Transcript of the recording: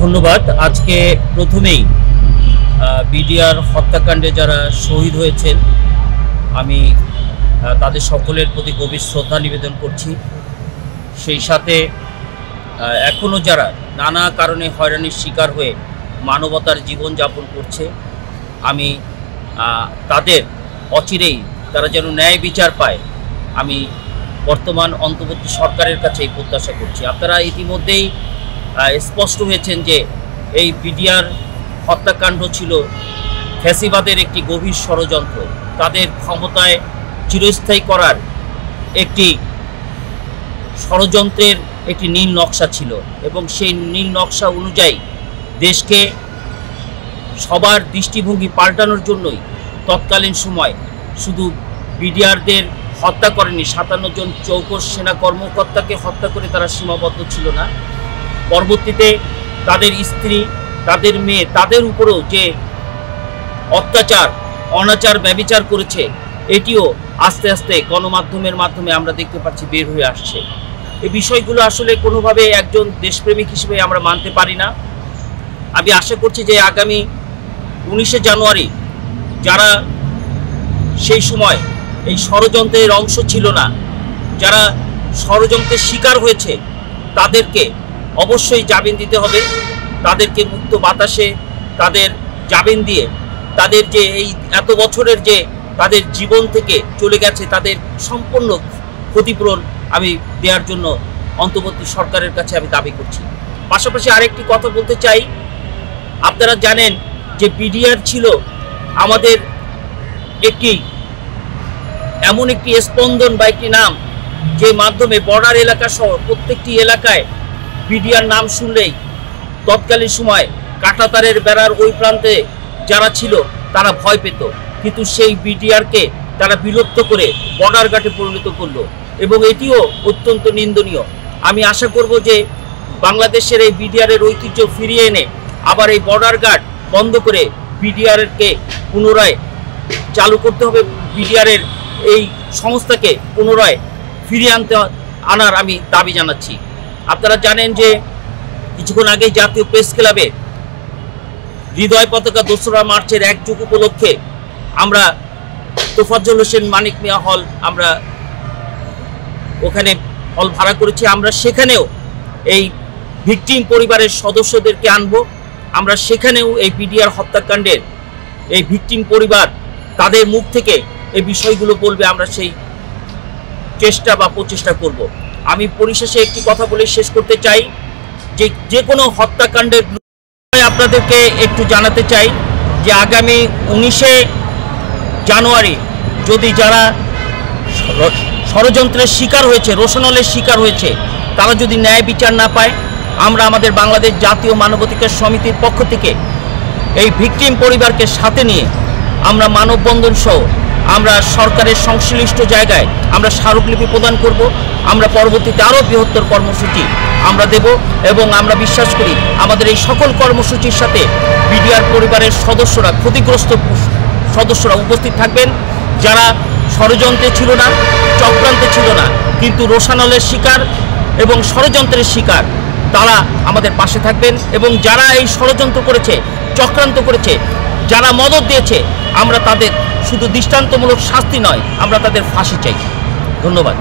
ধন্যবাদ। আজকে প্রথমেই বিডিআর হত্যাকাণ্ডে যারা শহীদ হয়েছেন আমি তাদের সকলের প্রতি গভীর শ্রদ্ধা নিবেদন করছি। সেই সাথে এখনও যারা নানা কারণে হয়রানির শিকার হয়ে মানবতার জীবনযাপন করছে আমি তাদের অচিরেই তারা যেন ন্যায় বিচার পায় আমি বর্তমান অন্তর্বর্তী সরকারের কাছে এই প্রত্যাশা করছি। আপনারা ইতিমধ্যেই স্পষ্ট হয়েছেন যে এই বিডিআর হত্যাকাণ্ড ছিল ফ্যাসিবাদের একটি গভীর ষড়যন্ত্র। তাদের ক্ষমতায় চিরস্থায়ী করার একটি ষড়যন্ত্রের একটি নীল নকশা ছিল এবং সেই নীল নকশা অনুযায়ী দেশকে সবার দৃষ্টিভঙ্গি পাল্টানোর জন্যই তৎকালীন সময় শুধু বিডিআরদের হত্যা করেনি, 57 জন চৌকস সেনা কর্মকর্তাকে হত্যা করে তারা সীমাবদ্ধ ছিল না। পরবর্তীতে তাদের স্ত্রী, তাদের মেয়ে, তাদের উপরেও যে অত্যাচার, অনাচার, ব্যভিচার করেছে এটিও আস্তে আস্তে গণমাধ্যমের মাধ্যমে আমরা দেখতে পাচ্ছি বের হয়ে আসছে। এই বিষয়গুলো আসলে কোনোভাবে একজন দেশপ্রেমিক হিসেবে আমরা মানতে পারি না। আমি আশা করছি যে আগামী 19শে জানুয়ারি যারা সেই সময় এই ষড়যন্ত্রের অংশ ছিল না, যারা ষড়যন্ত্রের শিকার হয়েছে তাদেরকে অবশ্যই জামিন দিতে হবে। তাদেরকে মুক্ত বাতাসে তাদের জামিন দিয়ে তাদের যে এই এত বছরের যে তাদের জীবন থেকে চলে গেছে তাদের সম্পূর্ণ ক্ষতিপূরণ আমি দেওয়ার জন্য অন্তর্বর্তী সরকারের কাছে আমি দাবি করছি। পাশাপাশি আরেকটি কথা বলতে চাই, আপনারা জানেন যে বিডিআর ছিল আমাদের একটি এমন একটি স্পন্দন বা একটি নাম যে মাধ্যমে বর্ডার এলাকা সহ প্রত্যেকটি এলাকায় বিডিআর নাম শুনলেই তৎকালীন সময় কাঁটাতারের বেড়ার ওই প্রান্তে যারা ছিল তারা ভয় পেত, কিন্তু সেই বিডিআরকে তারা বিলুপ্ত করে বর্ডার গার্ডে পরিণত করলো এবং এটিও অত্যন্ত নিন্দনীয়। আমি আশা করব যে বাংলাদেশের এই বিডিআরের ঐতিহ্য ফিরিয়ে এনে আবার এই বর্ডার গার্ড বন্ধ করে বিডিআরকে পুনরায় চালু করতে হবে। বিডিআরের এই সংস্থাকে পুনরায় ফিরিয়ে আনার আমি দাবি জানাচ্ছি। আপনারা জানেন যে কিছুক্ষণ আগে জাতীয় প্রেস ক্লাবে হৃদয় পতাকা 2রা মার্চের 1 যুগ উপলক্ষে আমরা তোফাজ্জল হোসেন মানিক মিয়া হল আমরা ওখানে হল ভাড়া করেছি। আমরা সেখানেও এই ভিকটিম পরিবারের সদস্যদেরকে আনবো। আমরা সেখানেও এই বিডিআর হত্যাকাণ্ডের এই ভিকটিম পরিবার তাদের মুখ থেকে এই বিষয়গুলো বলবে, আমরা সেই চেষ্টা বা প্রচেষ্টা করব। আমি পরিশেষে একটি কথা বলে শেষ করতে চাই যে কোনো হত্যাকাণ্ডের আপনাদেরকে একটু জানাতে চাই যে আগামী 19শে জানুয়ারি যদি যারা ষড়যন্ত্রের শিকার হয়েছে, রোশনালের শিকার হয়েছে, তারা যদি ন্যায় বিচার না পায়, আমরা আমাদের বাংলাদেশ জাতীয় মানবাধিকার সমিতির পক্ষ থেকে এই ভিকটিম পরিবারকে সাথে নিয়ে আমরা মানববন্ধন সহ আমরা সরকারের সংশ্লিষ্ট জায়গায় আমরা স্মারকলিপি প্রদান করব। আমরা পরবর্তীতে আরও বৃহত্তর কর্মসূচি আমরা দেব এবং আমরা বিশ্বাস করি আমাদের এই সকল কর্মসূচির সাথে বিডিআর পরিবারের সদস্যরা, ক্ষতিগ্রস্ত সদস্যরা উপস্থিত থাকবেন, যারা ষড়যন্ত্রে ছিল না, চক্রান্তে ছিল না, কিন্তু রোশনালের শিকার এবং ষড়যন্ত্রের শিকার, তারা আমাদের পাশে থাকবেন এবং যারা এই ষড়যন্ত্র করেছে, চক্রান্ত করেছে, যারা মদত দিয়েছে, আমরা তাদের শুধু দৃষ্টান্তমূলক শাস্তি নয়, আমরা তাদের ফাঁসি চাই। ধন্যবাদ।